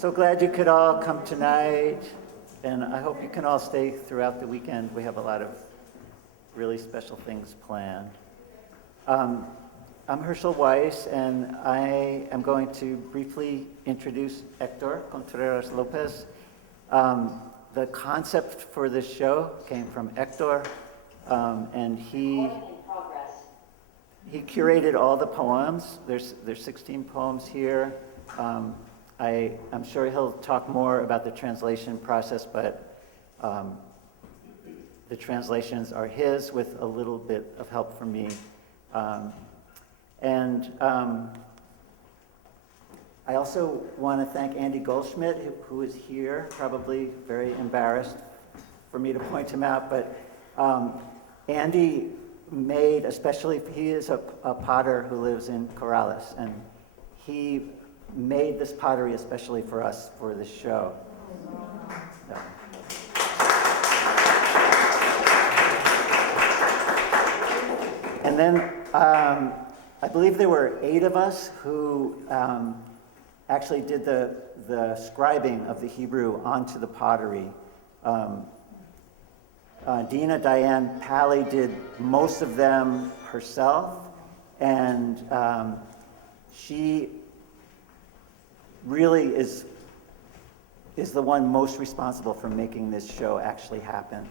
So glad you could all come tonight, and I hope you can all stay throughout the weekend. We have a lot of really special things planned. I'm Hershel Weiss, and I am going to briefly introduce Héctor Contreras López. The concept for this show came from Héctor, and he curated all the poems. There's 16 poems here. I'm sure he'll talk more about the translation process, but the translations are his with a little bit of help from me. I also want to thank Andy Goldschmidt, who is here, probably very embarrassed for me to point him out, but Andy made, especially, he is a potter who lives in Corrales, and he made this pottery especially for us for this show. So. And then I believe there were 8 of us who actually did the scribing of the Hebrew onto the pottery. Dina Diane Pally did most of them herself, and she really is the one most responsible for making this show actually happen.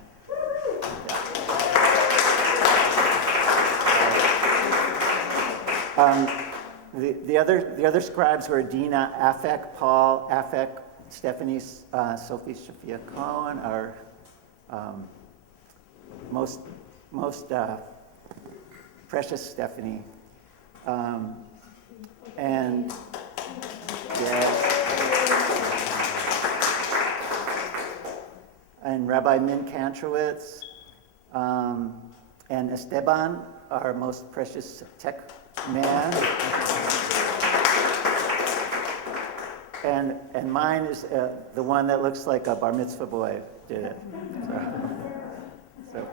The other scribes were Dina Afek, Paul Afek, Stephanie, Sophie Shafia Cohen, our most precious Stephanie, and and Rabbi Min Kantrowitz, and Esteban, our most precious tech man. And mine is the one that looks like a bar mitzvah boy did it. So.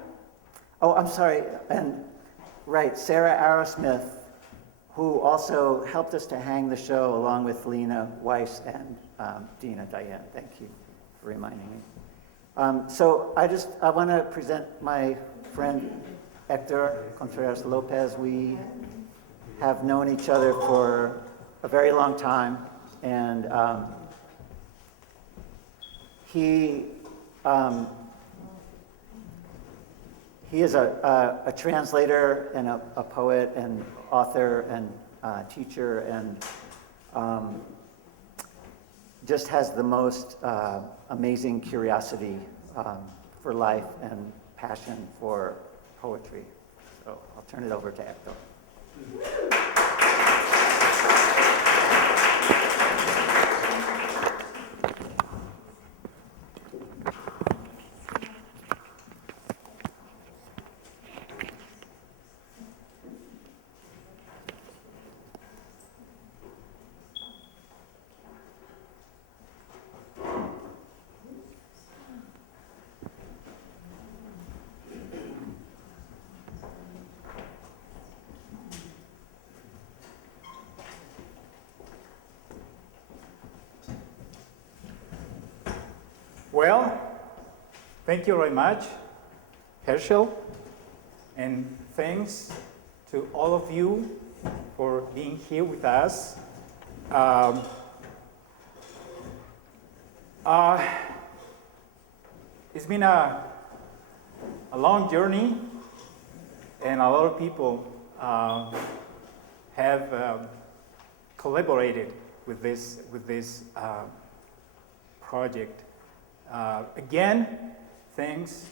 Oh, I'm sorry. And right, Sarah Arrowsmith, who also helped us to hang the show along with Lena Weiss and Dina Diane. Thank you for reminding me. So I want to present my friend Héctor Contreras López. We have known each other for a very long time, and he is a translator and a poet and author and teacher, and just has the most amazing curiosity for life and passion for poetry. So I'll turn it over to Héctor. Well, thank you very much, Hershel, and thanks to all of you for being here with us. It's been a long journey, and a lot of people have collaborated with this project. Again, thanks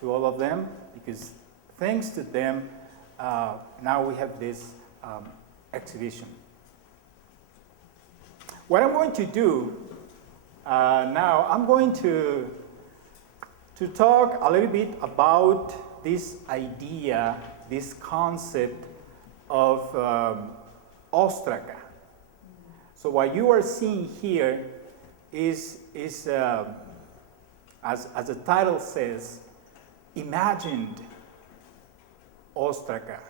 to all of them, because thanks to them, now we have this exhibition. What I'm going to do now, I'm going to talk a little bit about this idea, this concept of Óstraca. So what you are seeing here is as the title says, imagined Óstraca,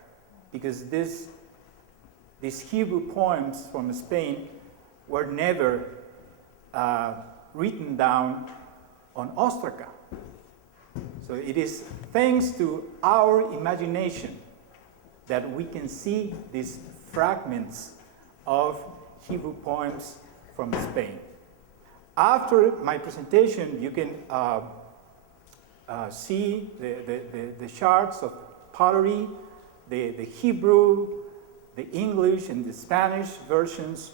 because these Hebrew poems from Spain were never written down on Óstraca. So it is thanks to our imagination that we can see these fragments of Hebrew poems from Spain. After my presentation, you can see the charts of pottery, the Hebrew, the English, and the Spanish versions.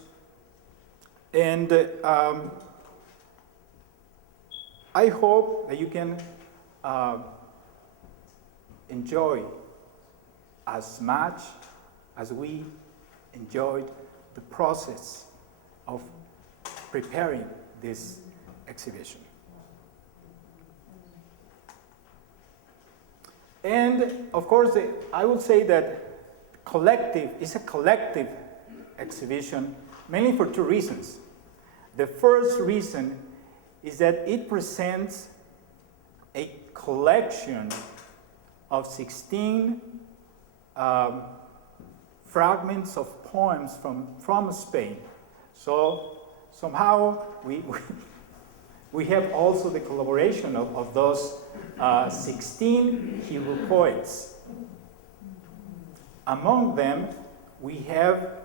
And I hope that you can enjoy as much as we enjoyed the process of preparing this exhibition. And of course, I would say that it's a collective exhibition, mainly for two reasons. The first reason is that it presents a collection of 16 fragments of poems from Spain. So somehow we have also the collaboration of those 16 Hebrew poets. Among them, we have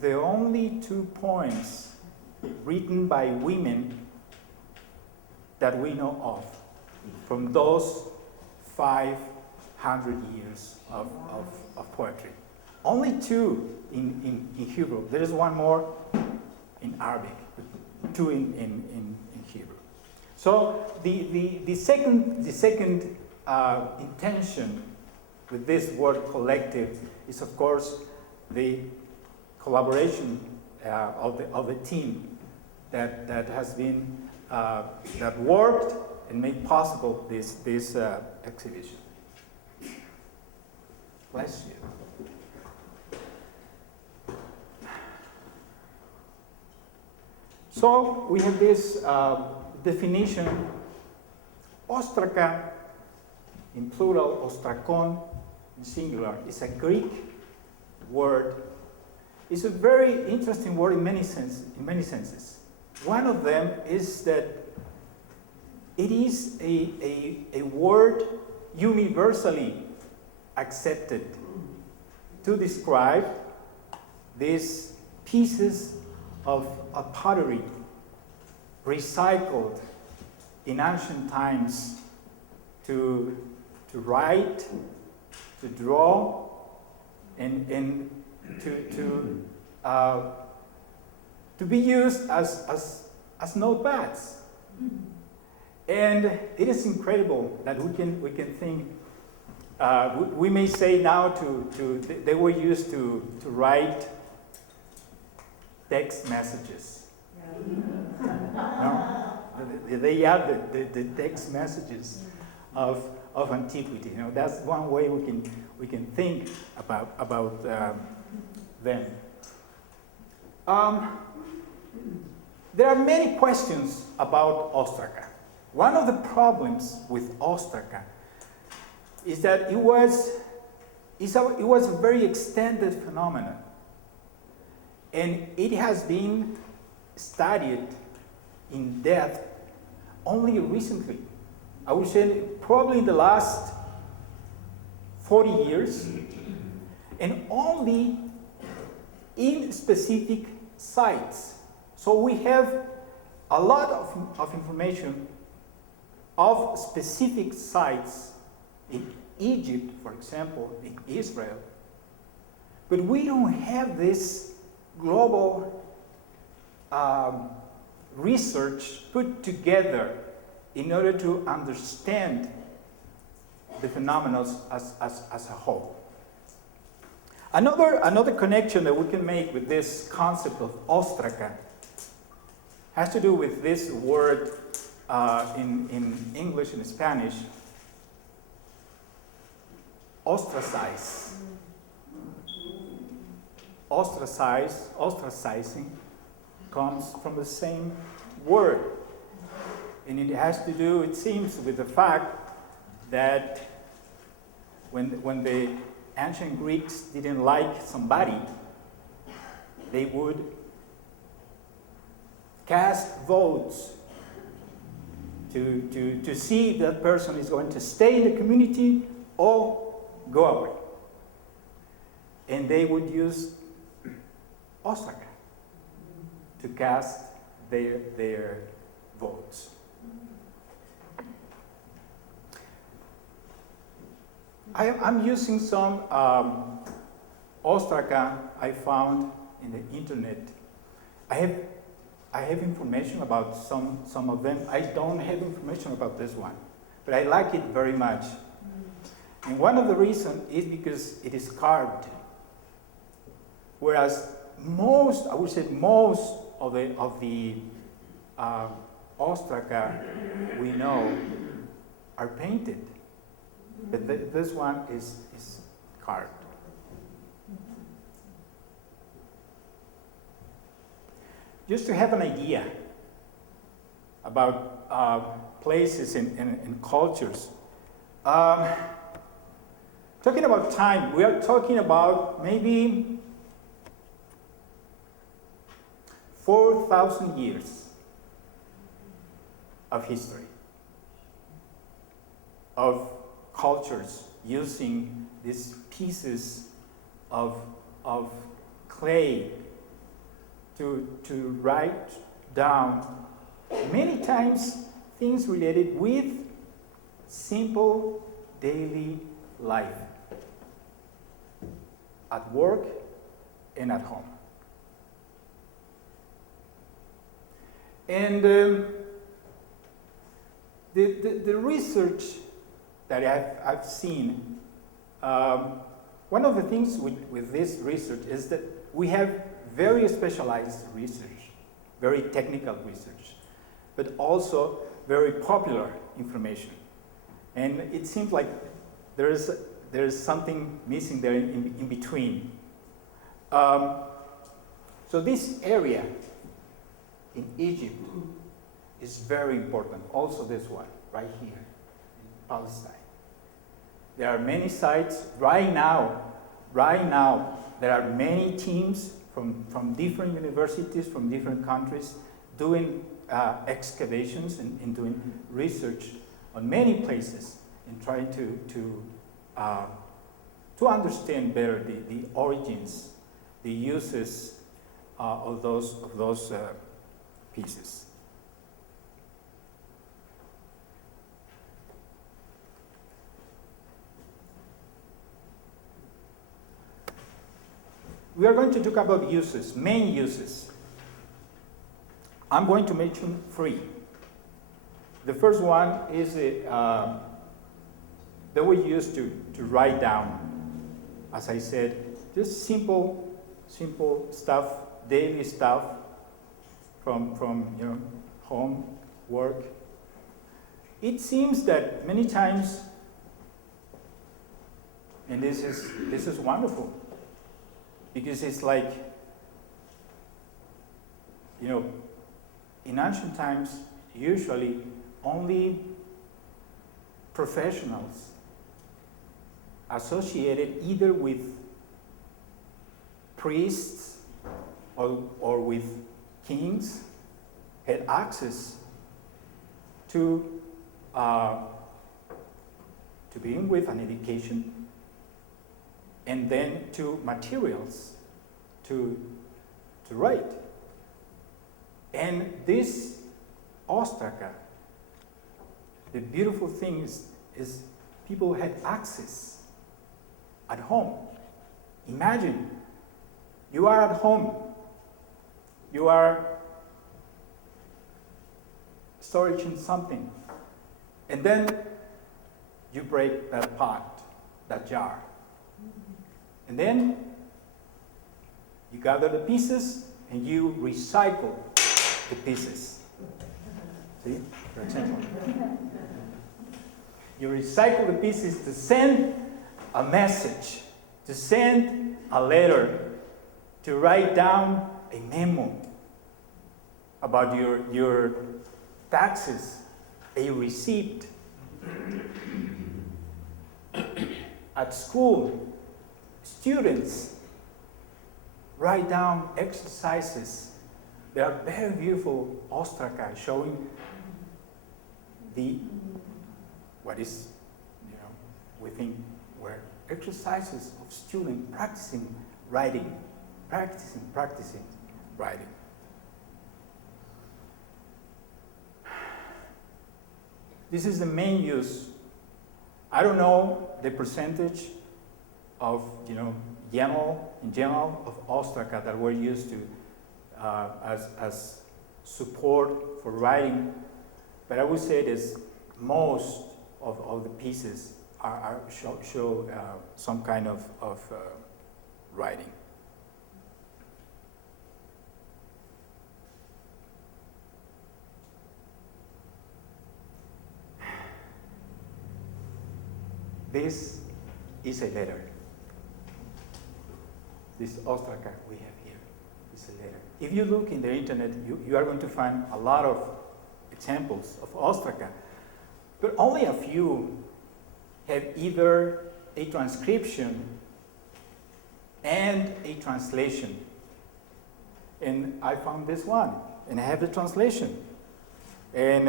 the only 2 poems written by women that we know of from those 500 years of poetry. Only 2 in Hebrew. There is one more in Arabic, 2 in Hebrew. So the second intention with this word collective is, of course, the collaboration of the team that has been that worked and made possible this exhibition. Bless you. So we have this definition, Óstraca in plural, ostrakon in singular, is a Greek word. It's a very interesting word in many senses. One of them is that it is a word universally accepted to describe these pieces of pottery recycled in ancient times to write, to draw, and to be used as notepads. And it is incredible that we can think. We may say now they were used to write text messages. No? They are the text messages of antiquity. You know, that's one way we can think about them. There are many questions about Óstraca. One of the problems with Óstraca is that it was a very extended phenomenon, and it has been studied in depth only recently. I would say probably in the last 40 years, and only in specific sites. So we have a lot of information of specific sites in Egypt, for example, in Israel, but we don't have this global research put together in order to understand the phenomena as a whole. Another connection that we can make with this concept of Óstraca has to do with this word in English and Spanish, ostracize. Ostracizing comes from the same word. And it has to do, it seems, with the fact that when the ancient Greeks didn't like somebody, they would cast votes to see if that person is going to stay in the community or go away. And they would use Óstraca to cast their votes. I'm using some Óstraca I found in the internet. I have information about some of them. I don't have information about this one, but I like it very much. And one of the reasons is because it is carved. Whereas most, I would say most of the Óstraca we know are painted, but this one is carved. Just to have an idea about places and cultures. Talking about time, we are talking about maybe 4,000 years of history, of cultures using these pieces of clay to write down many times things related with simple daily life at work and at home. And the research that I've seen, one of the things with this research is that we have very specialized research, very technical research, but also very popular information. And it seems like there is something missing there in between. So this area in Egypt is very important. Also this one, right here, in Palestine. There are many sites. Right now, there are many teams from different universities, from different countries, doing excavations and doing research on many places and trying to understand better the origins, the uses of those pieces. We are going to talk about uses, main uses. I'm going to mention 3. The first one is that we used to write down, as I said, just simple stuff, daily stuff from home, work. It seems that many times, and this is wonderful, because it's like, in ancient times, usually only professionals associated either with priests or with kings had access to begin with an education, and then to materials to write. And this Óstraca, the beautiful thing is people had access at home. Imagine, you are at home, you are storing something, and then you break that pot, that jar. And then you gather the pieces and you recycle the pieces. See, for example. You recycle the pieces to send a message, to send a letter, to write down a memo about your taxes, a receipt. At school, students write down exercises There are very beautiful Óstraca showing what is, we think were exercises of students practicing writing, practicing writing. This is the main use. I don't know the percentage of, in general, of Óstraca that were used to as support for writing, but I would say this: most of the pieces show some kind of writing. This is a letter. This Óstraca we have here is a letter. If you look in the internet, you are going to find a lot of examples of Óstraca, but only a few have either a transcription and a translation. And I found this one, and I have the translation. And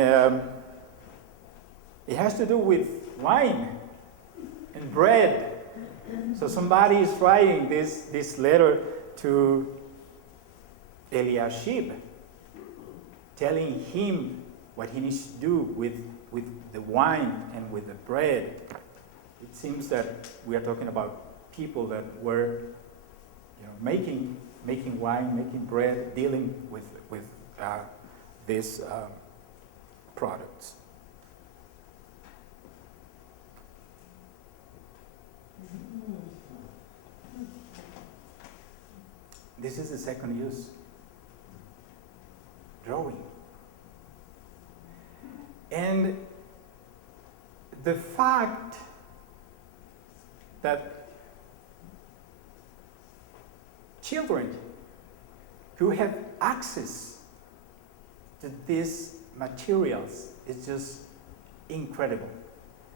it has to do with wine and bread. So somebody is writing this letter to Eliashib, telling him what he needs to do with the wine and with the bread. It seems that we are talking about people that were, making wine, making bread, dealing with these products. This is the second use. Drawing. And the fact that children who have access to these materials is just incredible.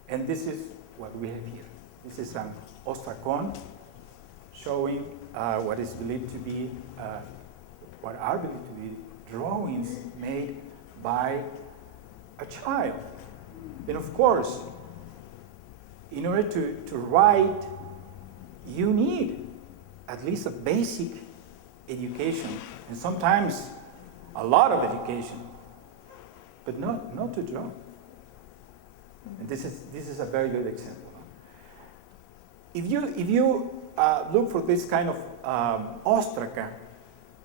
And this is what we have here. This is an ostracon showing what is believed to be, what are believed to be drawings made by a child. And of course, in order to write, you need at least a basic education, and sometimes a lot of education, but not to draw. And this is a very good example. If you look for this kind of Óstraca,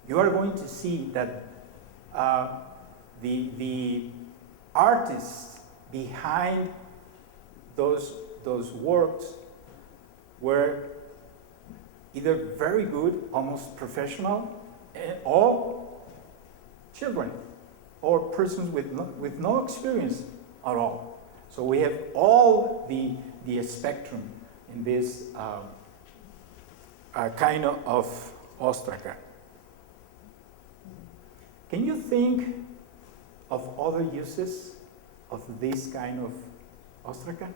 you are going to see that the artists behind those works were either very good, almost professional, or children, or persons with no experience at all. So we have all the spectrum in this kind of Óstraca. Can you think of other uses of this kind of Óstraca?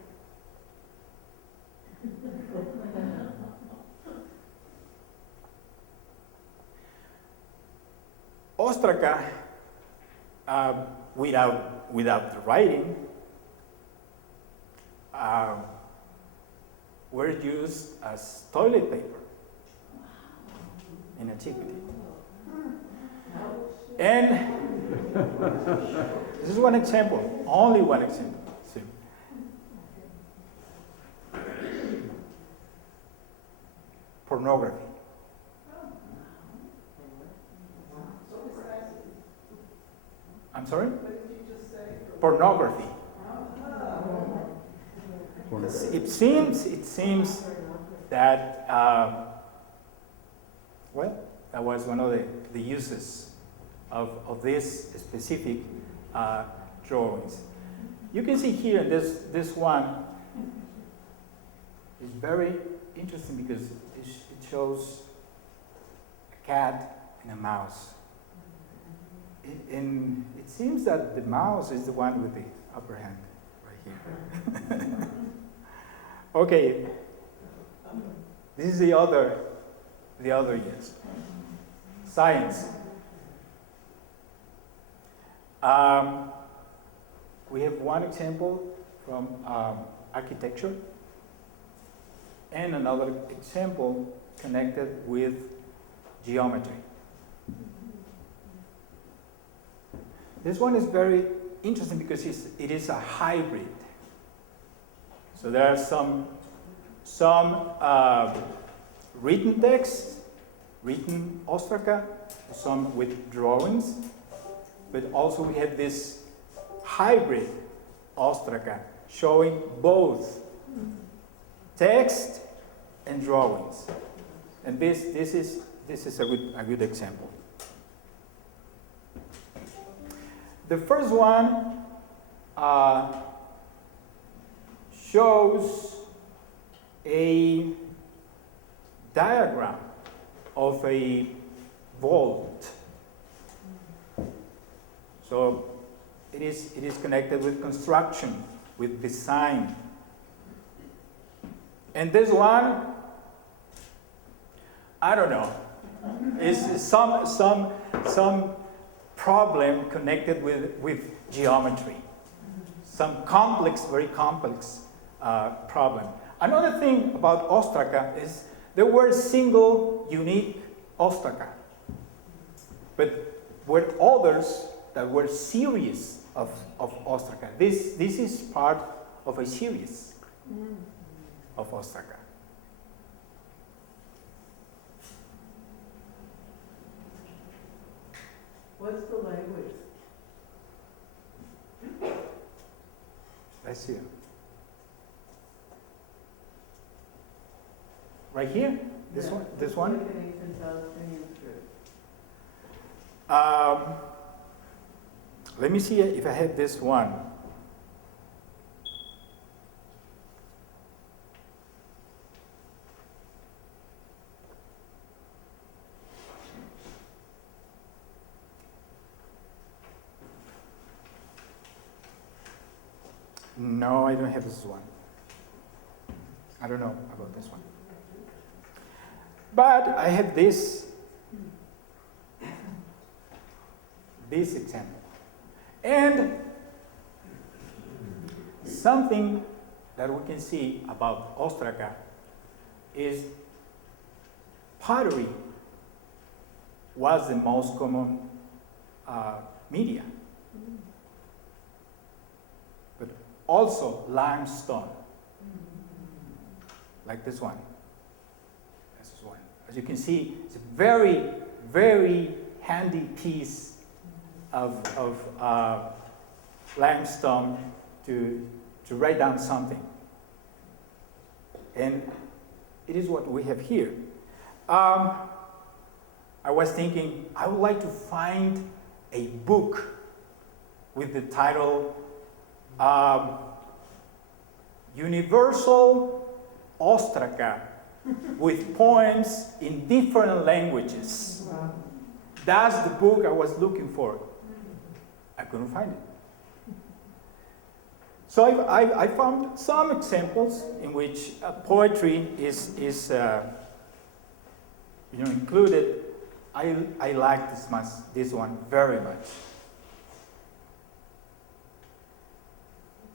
Óstraca, without the writing, were used as toilet paper in antiquity. And this is one example, only one example. See. Pornography. I'm sorry? What did you just say? Pornography. It seems that that was one of the uses of this specific drawings. You can see here this one is very interesting because it shows a cat and a mouse. And it seems that the mouse is the one with the upper hand right here. Okay, this is the other yes. Science. We have one example from architecture and another example connected with geometry. This one is very interesting because it is a hybrid. So there are some written text, written Óstraca, some with drawings, but also we have this hybrid Óstraca showing both text and drawings. And this is a good example. The first one shows a diagram of a vault. So it is connected with construction, with design. And this one, I don't know, is some problem connected with geometry. Some complex, very complex problem. Another thing about Óstraca is there were single, unique Óstraca, but were others that were series of Óstraca. This is part of a series of Óstraca. What's the language? Let's see. Right here? This Yeah, one? This it's one? like an ancient Palestinian script. Let me see if I have this one. No, I don't have this one. I don't know about this one. But I have this example. And something that we can see about Óstraca is pottery was the most common media. But also limestone, like this one. This is one. As you can see, it's a very, very handy piece of limestone to write down something. And it is what we have here. I was thinking, I would like to find a book with the title Universal Óstraca with poems in different languages. Wow. That's the book I was looking for. I couldn't find it. So I found some examples in which poetry is included. I like this one very much.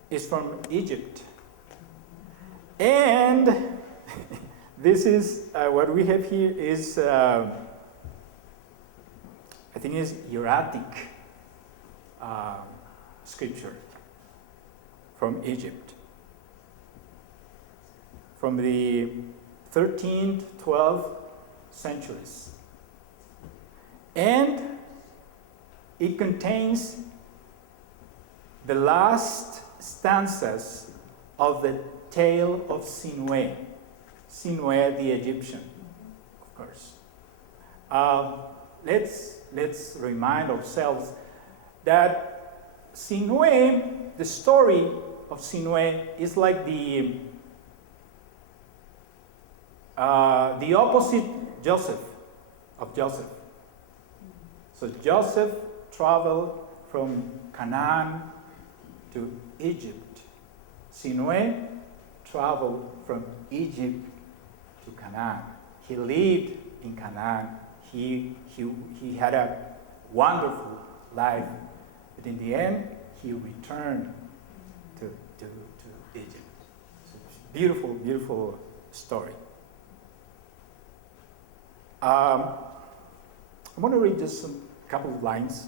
It's from Egypt. And this is what we have here is I think is hieratic scripture from Egypt, from the 13th, 12th centuries. And it contains the last stanzas of the tale of Sinué the Egyptian, of course. Let's remind ourselves that Sinué, the story of Sinué, is like the opposite of Joseph. So Joseph traveled from Canaan to Egypt. Sinué traveled from Egypt to Canaan. He lived in Canaan. He had a wonderful life But in the end, he returned to Egypt. It's a beautiful, beautiful story. I want to read just a couple of lines,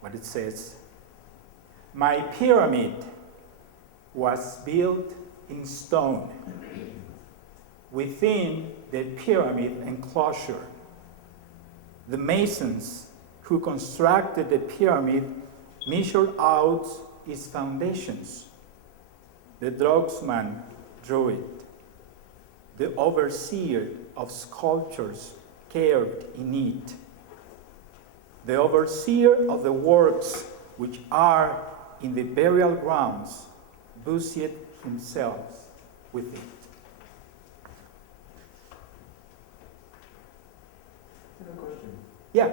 what it says. My pyramid was built in stone. Within the pyramid enclosure, the masons who constructed the pyramid measured out its foundations. The draughtsman drew it. The overseer of sculptures carved in it. The overseer of the works which are in the burial grounds busied himself with it. I have a question. Yeah.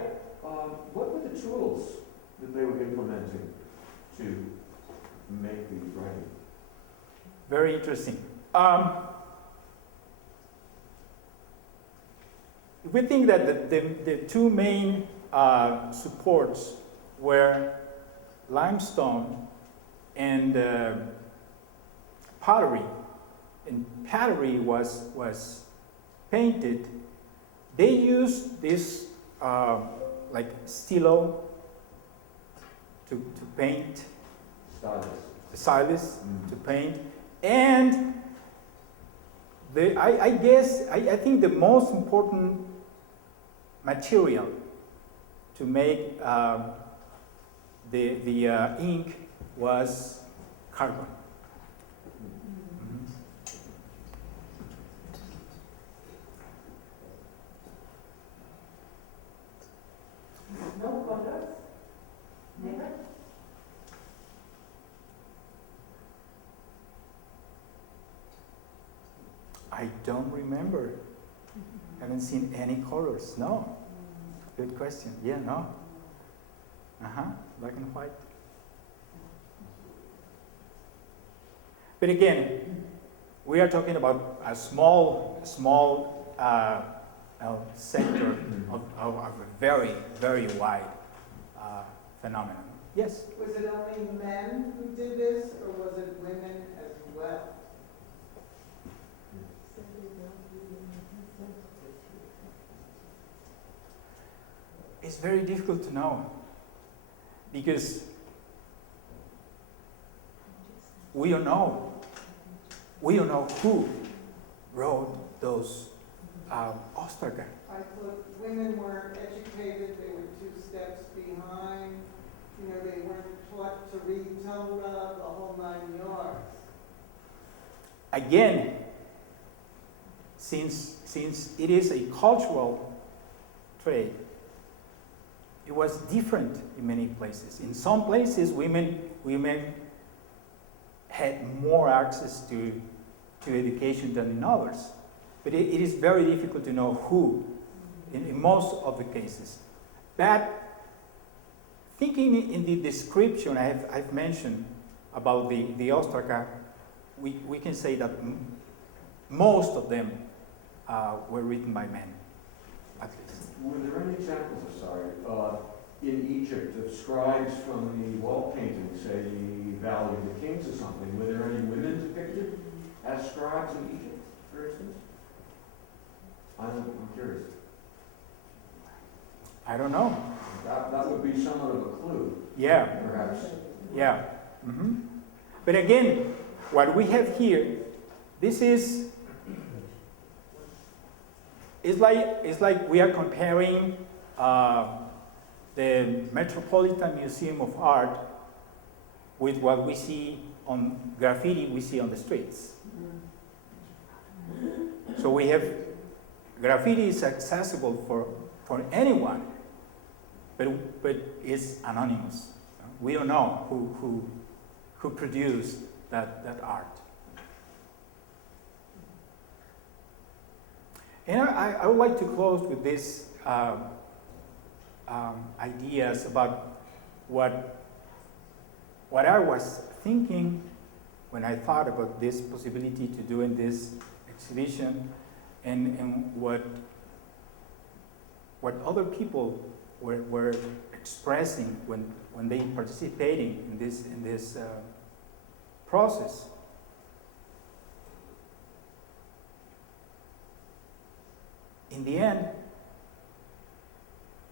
What were the tools that they were implementing to make these writings? Very interesting. We think that the two main supports were limestone and pottery. And pottery was painted. They used this like stilo to paint, stylus to paint, and I think the most important material to make the ink was carbon. No colors? Never? I don't remember. Haven't seen any colors. No. Good question. Yeah, no. Black and white. But again, we are talking about a small sector of a very, very wide phenomenon. Yes? Was it only men who did this, or was it women as well? It's very difficult to know because we don't know who wrote those Óstraca. I thought women weren't educated, they were 2 steps behind, they weren't taught to read Torah, the whole 9 yards. Again, since it is a cultural trade, it was different in many places. In some places, women had more access to education than in others. But it is very difficult to know who in most of the cases. But thinking in the description I've mentioned about the Óstraca, we can say that most of them were written by men, at least. Were there any examples, in Egypt of scribes from the wall paintings, say the Valley of the Kings or something? Were there any women depicted as scribes in Egypt, for instance? I'm curious. I don't know. That would be somewhat of a clue. Yeah. Perhaps. Yeah. But again, what we have here, this is, it's like we are comparing the Metropolitan Museum of Art with what we see on graffiti we see on the streets. So we have graffiti is accessible for anyone, but it's anonymous. We don't know who produced that art. And I would like to close with these ideas about what I was thinking when I thought about this possibility to do in this exhibition, and what other people were expressing when they participating in this process. In the end,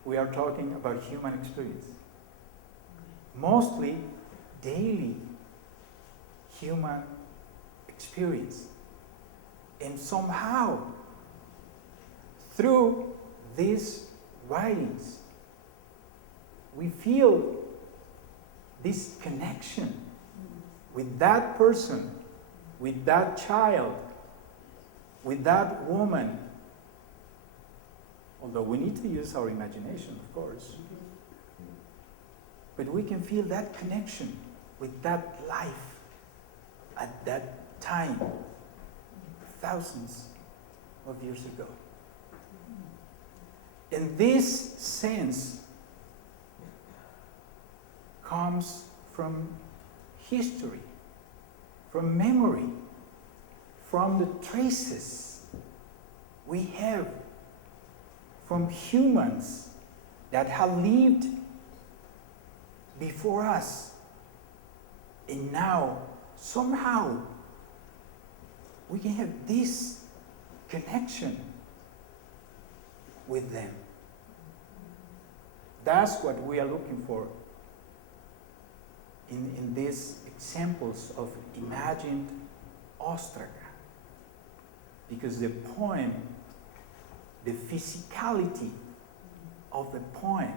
we are talking about human experience. Mostly daily human experience. And somehow, through these writings, we feel this connection with that person, with that child, with that woman. Although we need to use our imagination, of course. But we can feel that connection with that life at that time, thousands of years ago. And this sense comes from history, from memory, from the traces we have from humans that have lived before us. And now, somehow, we can have this connection with them. That's what we are looking for in these examples of imagined Óstraca. Because the poem, the physicality of the poem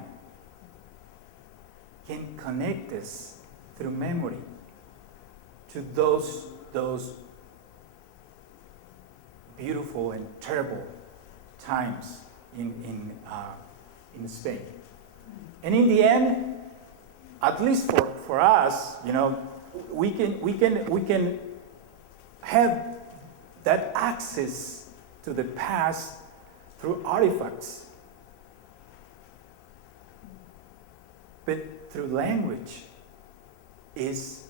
can connect us through memory to those beautiful and terrible times in Spain. And in the end, at least for us, we can have that access to the past through artifacts. But through language is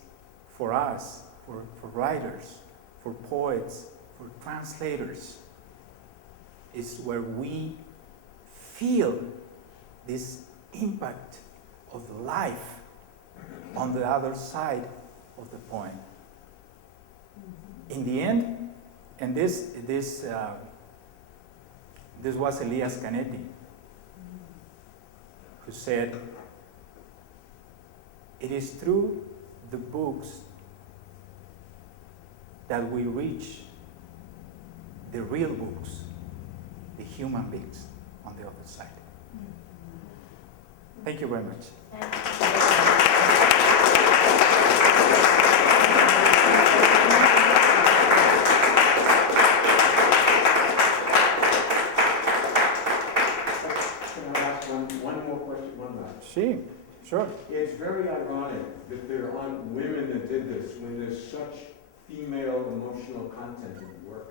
for us, for writers, for poets, for translators, is where we feel this impact of life on the other side of the poem. In the end, and this was Elias Canetti, who said, "It is through the books that we reach the real books, the human beings on the other side." Thank you very much. Sure. It's very ironic that there aren't women that did this when there's such female emotional content in the work.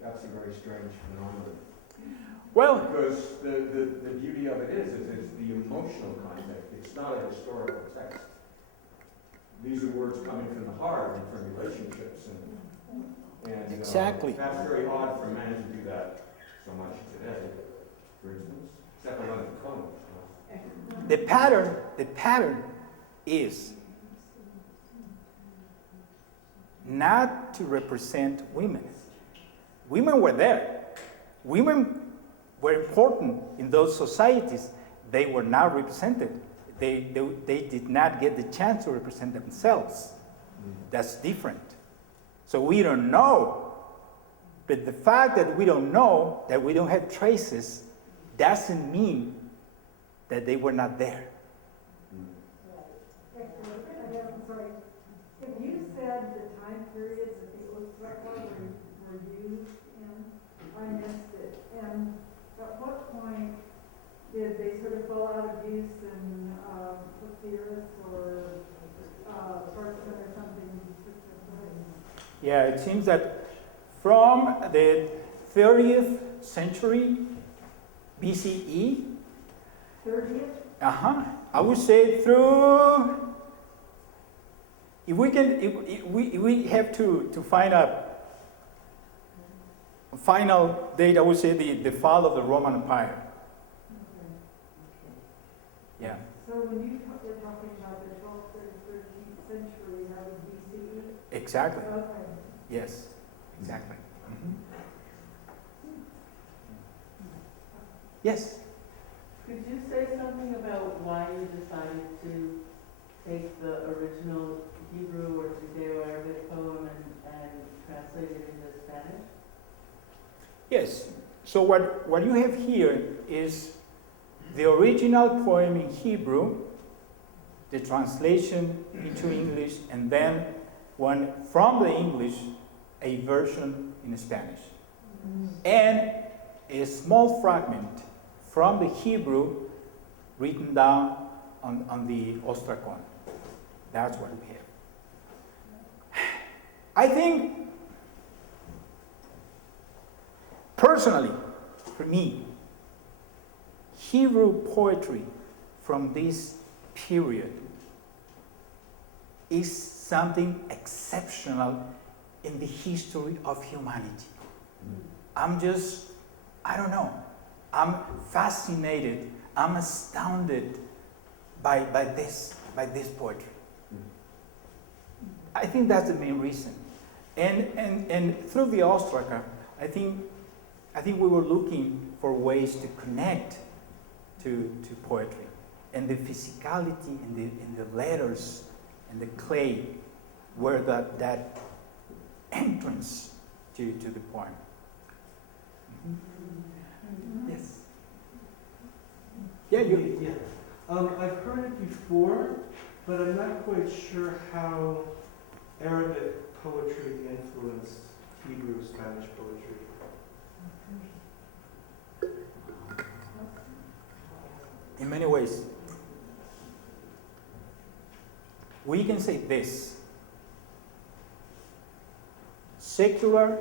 That's a very strange phenomenon. Well, because the beauty of it is it's the emotional content. It's not a historical text. These are words coming from the heart and from relationships. And exactly. That's very odd for men to do that so much today, for instance. Except for Leonard Cohen. The pattern is not to represent women. Women were there. Women were important in those societies. They were not represented. They did not get the chance to represent themselves. That's different. So we don't know. But the fact that we don't know, that we don't have traces, doesn't mean that they were not there. I'm sorry. If you said the time periods that the Óstraca were used in, I missed it. And at what point did they sort of fall out of use in papyrus or parchment or something? Yeah, it seems that from the 30th century BCE, 30th? I would say through, if we have to find a final date, I would say the fall of the Roman Empire. Okay. So when you're talking about the 12th and 13th century, that was BCE? Exactly. Okay. Yes, exactly. Yes. Could you say something about why you decided to take the original Hebrew or Judeo-Arabic poem and translate it into Spanish? Yes. So what you have here is the original poem in Hebrew, the translation into English, and then one from the English, a version in Spanish. And a small fragment from the Hebrew written down on the Óstraca. That's what we have. I think, personally, for me, Hebrew poetry from this period is something exceptional in the history of humanity. I'm fascinated, I'm astounded by this poetry. I think that's the main reason. And through the Óstraca, I think we were looking for ways to connect to poetry. And the physicality in the letters and the clay were that entrance to the poem. Yes. Yeah, you. Yeah. I've heard it before, but I'm not quite sure how Arabic poetry influenced Hebrew Spanish poetry. In many ways. We can say this. Secular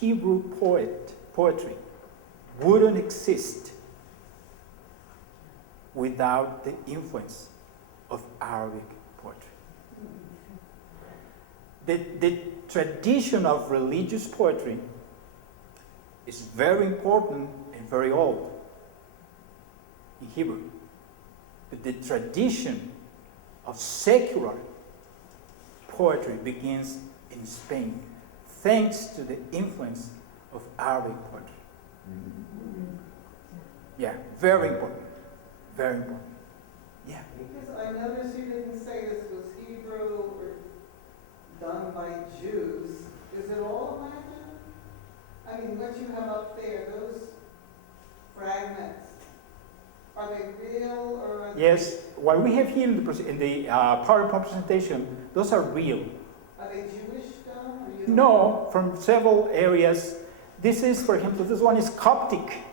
Hebrew poetry wouldn't exist without the influence of Arabic poetry. The tradition of religious poetry is very important and very old in Hebrew. But the tradition of secular poetry begins in Spain, thanks to the influence of Arabic poetry. Yeah, very important. Very important. Yeah. Because I noticed you didn't say this was Hebrew or done by Jews. Is it all Latin? I mean, what you have up there, those fragments, are they real or are Yes, what we have here in the PowerPoint presentation, those are real. are they Jewish done? Or you No, from several areas. This is, for example, this one is Coptic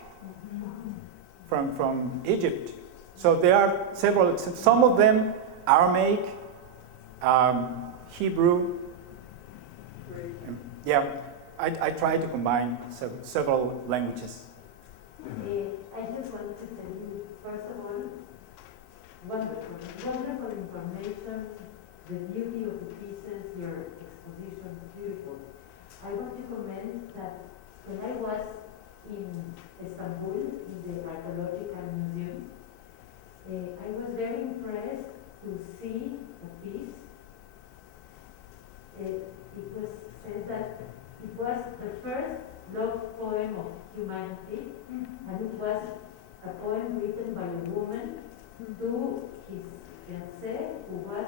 from Egypt. So there are several, some of them Aramaic, Hebrew. Yeah, I try to combine several languages. I just wanted to tell you, first of all, wonderful information, the beauty of the pieces, your exposition, beautiful. I want to comment that when I was in Istanbul, in the Archaeological Museum, I was very impressed to see a piece. It was said that it was the first love poem of humanity, and it was a poem written by a woman to his fiancé, who was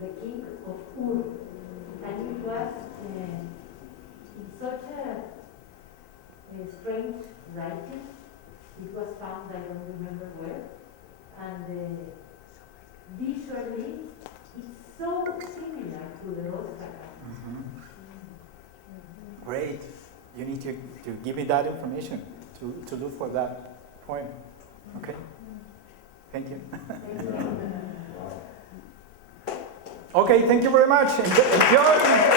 the king of Ur. And it was in such a strange writing. It was found, I don't remember where, and visually it's so similar to the Óstraca. Great. You need to give me that information to look for that poem. Okay? Thank you. Thank you. Okay, thank you very much. Enjoy.